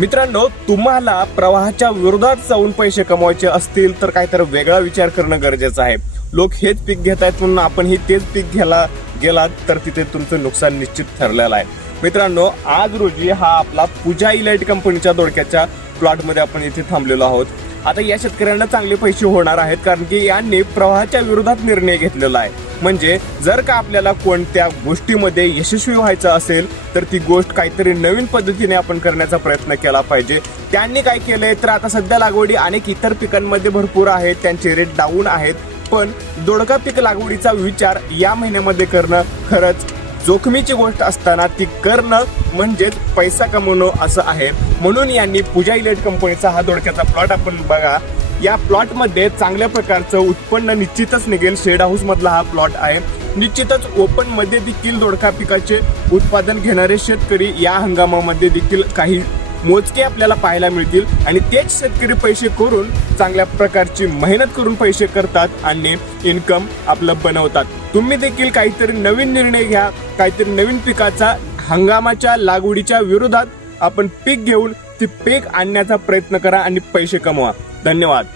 मित्रांनो, तुम्हाला प्रवाहाच्या विरोधात जाऊन पैसे कमवायचे असतील तर काहीतरी वेगळा विचार करणं गरजेचं आहे. लोक हेच पीक घेत आहेत म्हणून आपणही तेच पीक घ्यायला गेलात तर तिथे तुमचं नुकसान निश्चित ठरलेलं आहे. मित्रांनो, आज रोजी हा आपला पूजा इलाइट कंपनीच्या दोडक्याच्या प्लॉटमध्ये आपण इथे थांबलेलो आहोत. आता या शेतकऱ्यांना चांगले पैसे होणार आहेत कारण की यांनी प्रवाहाच्या विरोधात निर्णय घेतलेला आहे. म्हणजे जर का आपल्याला कोणत्या गोष्टीमध्ये यशस्वी व्हायचं असेल तर ती गोष्ट काहीतरी नवीन पद्धतीने आपण करण्याचा प्रयत्न केला पाहिजे. त्यांनी काय केलंय तर आता सध्या लागवडी अनेक इतर पिकांमध्ये भरपूर आहेत, त्यांचे रेट डाऊन आहेत, पण दोडका पीक लागवडीचा विचार या महिन्यामध्ये करणं खरंच जोखमीची गोष्ट असताना ती करणं म्हणजेच पैसा कमवणं असं आहे. म्हणून यांनी पूजा इलाइट कंपनीचा हा दोडक्याचा प्लॉट आपण बघा. या प्लॉट मध्ये चांगल्या प्रकारचं उत्पन्न निश्चितच निघेल. शेड हाऊस मधला हा प्लॉट आहे. निश्चितच ओपन मध्ये देखील दोडका पिकाचे उत्पादन घेणारे शेतकरी या हंगामामध्ये देखील काही मोजके आपल्याला पाहायला मिळतील आणि तेच शेतकरी पैसे करून चांगल्या प्रकारची मेहनत करून पैसे करतात आणि इन्कम आपलं बनवतात. तुम्ही देखील काहीतरी नवीन निर्णय घ्या, काहीतरी नवीन पिकाचा हंगामाच्या लागवडीच्या विरोधात आपण पीक घेऊन ते पीक आणण्याचा प्रयत्न करा आणि पैसे कमवा. धन्यवाद.